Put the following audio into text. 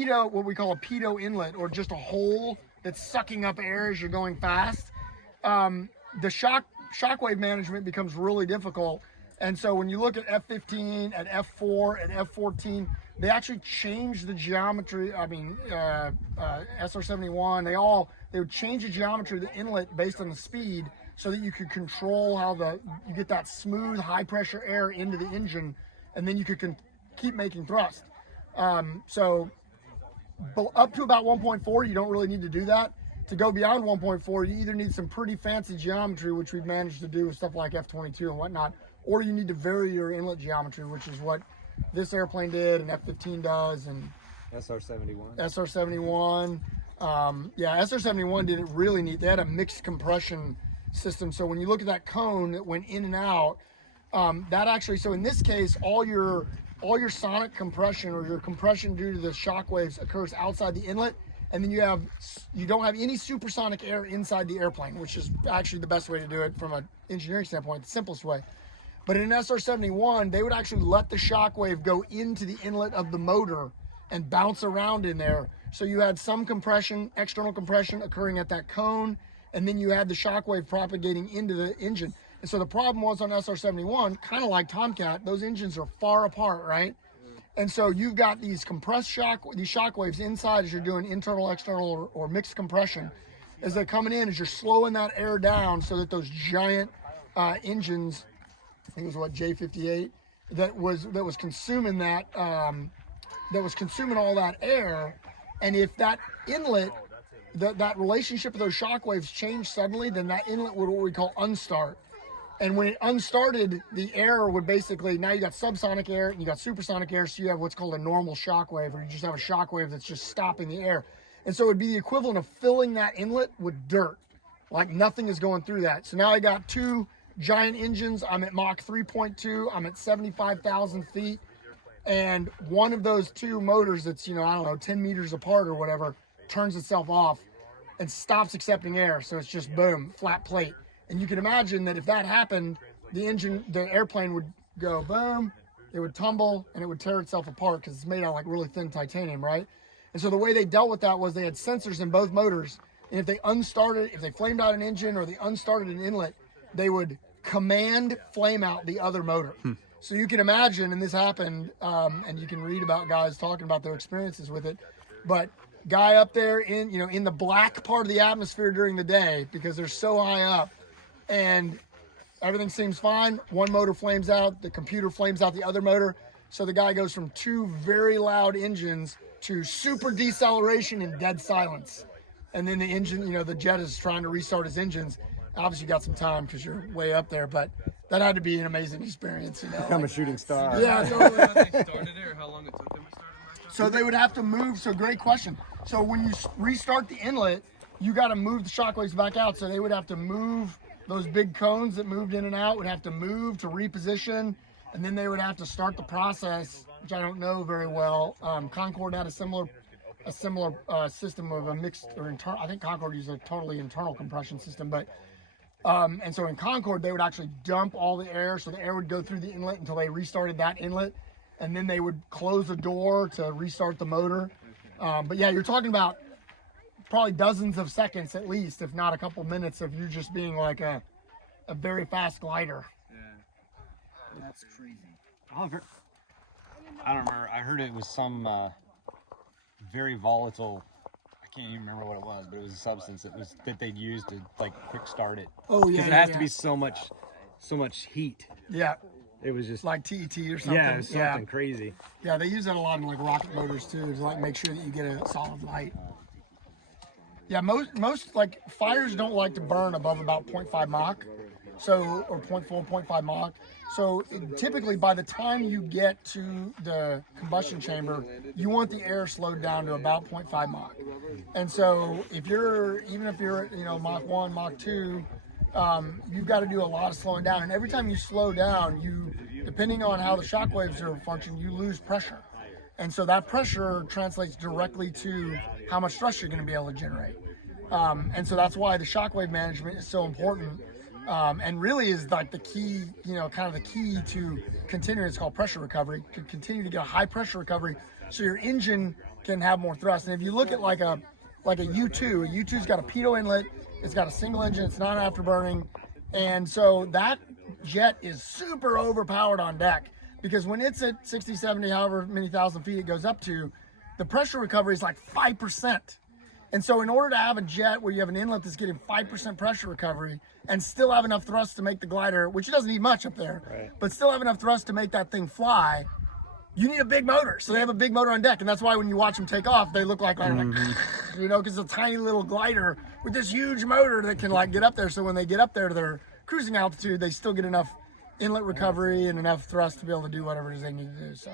pitot, what we call a pitot inlet, or just a hole that's sucking up air as you're going fast, the shockwave management becomes really difficult. And so when you look at F15, at F4, at F14, they actually changed the geometry. I mean, SR71, they would change the geometry of the inlet based on the speed so that you could control how you get that smooth, high pressure air into the engine, and then you could keep making thrust. So up to about 1.4, you don't really need to do that. To go beyond 1.4, you either need some pretty fancy geometry, which we've managed to do with stuff like F22 and whatnot, or you need to vary your inlet geometry, which is what this airplane did and F15 does, and SR71. SR71. SR71 did it really neat. They had a mixed compression system. So when you look at that cone that went in and out, that actually, so in this case, all your sonic compression or your compression due to the shock waves occurs outside the inlet, and then you don't have any supersonic air inside the airplane, which is actually the best way to do it from an engineering standpoint, the simplest way. But in an SR71, they would actually let the shock wave go into the inlet of the motor and bounce around in there. So you had some compression, external compression occurring at that cone, and then you had the shock wave propagating into the engine. And so the problem was on SR71, kind of like Tomcat, those engines are far apart, right? And so you've got these compressed these shock waves inside as you're doing internal, external, or mixed compression. As they're coming in, as you're slowing that air down so that those giant engines, I think it was what, J58, that was consuming that was consuming all that air. And if that inlet, that relationship of those shock waves changed suddenly, then that inlet would what we call unstart. And when it unstarted, the air would basically, now you got subsonic air and you got supersonic air, so you have what's called a normal shock wave, or you just have a shock wave that's just stopping the air. And so it would be the equivalent of filling that inlet with dirt, like nothing is going through that. So now I got two giant engines. I'm at Mach 3.2. I'm at 75,000 feet. And one of those two motors that's, 10 meters apart or whatever, turns itself off and stops accepting air. So it's just boom, flat plate. And you can imagine that if that happened, the airplane would go boom, it would tumble, and it would tear itself apart because it's made out of like really thin titanium, right? And so the way they dealt with that was they had sensors in both motors. And if they flamed out an engine or they unstarted an inlet, they would command flame out the other motor. So you can imagine, and this happened, and you can read about guys talking about their experiences with it, but guy up there in the black part of the atmosphere during the day because they're so high up, and everything seems fine. One motor flames out, the computer flames out the other motor. So the guy goes from two very loud engines to super deceleration and dead silence. And then the engine, the jet is trying to restart his engines. Obviously you got some time because you're way up there, but that had to be an amazing experience. Become a shooting star. Yeah, totally. How they started it, or how long it took them to start it? So they would have to move. So great question. So when you restart the inlet, you got to move the shockwaves back out. So they would have to move. Those big cones that moved in and out would have to move to reposition, and then they would have to start the process, which I don't know very well. Concorde had a similar system of a mixed or internal. I think Concorde used a totally internal compression system, but and so in Concorde they would actually dump all the air, so the air would go through the inlet until they restarted that inlet, and then they would close the door to restart the motor. But yeah, you're talking about probably dozens of seconds at least, if not a couple minutes, of you just being like a very fast glider. Yeah. That's crazy. I don't remember. I heard it was some very volatile. I can't even remember what it was, but it was a substance that they'd use to like quick start it. Oh yeah, because it has to be so much heat. Yeah, It was just like TET or something. yeah, it was something crazy. Yeah, they use that a lot in like rocket motors too, to like make sure that you get a solid light. Yeah, most like fires don't like to burn above about 0.5 Mach, so or 0.4, 0.5 Mach. So typically by the time you get to the combustion chamber, you want the air slowed down to about 0.5 Mach. And so even if you're Mach 1, Mach 2, you've got to do a lot of slowing down. And every time you slow down, depending on how the shock waves are functioning, you lose pressure. And so that pressure translates directly to how much thrust you're going to be able to generate. And so that's why the shockwave management is so important, and really is like the key, kind of the key to continuing. It's called pressure recovery, to continue to get a high pressure recovery, so your engine can have more thrust. And if you look at like a U2, a U2's got a pitot inlet, it's got a single engine, it's not afterburning, and so that jet is super overpowered on deck because when it's at 60, 70, however many thousand feet it goes up to, the pressure recovery is like 5%. And so in order to have a jet where you have an inlet that's getting 5% pressure recovery and still have enough thrust to make the glider, which it doesn't need much up there, Right. but still have enough thrust to make that thing fly, you need a big motor. So they have a big motor on deck, and that's why when you watch them take off, they look like, you know, because it's a tiny little glider with this huge motor that can like get up there. So when they get up there to their cruising altitude, they still get enough inlet recovery and enough thrust to be able to do whatever it is they need to do. So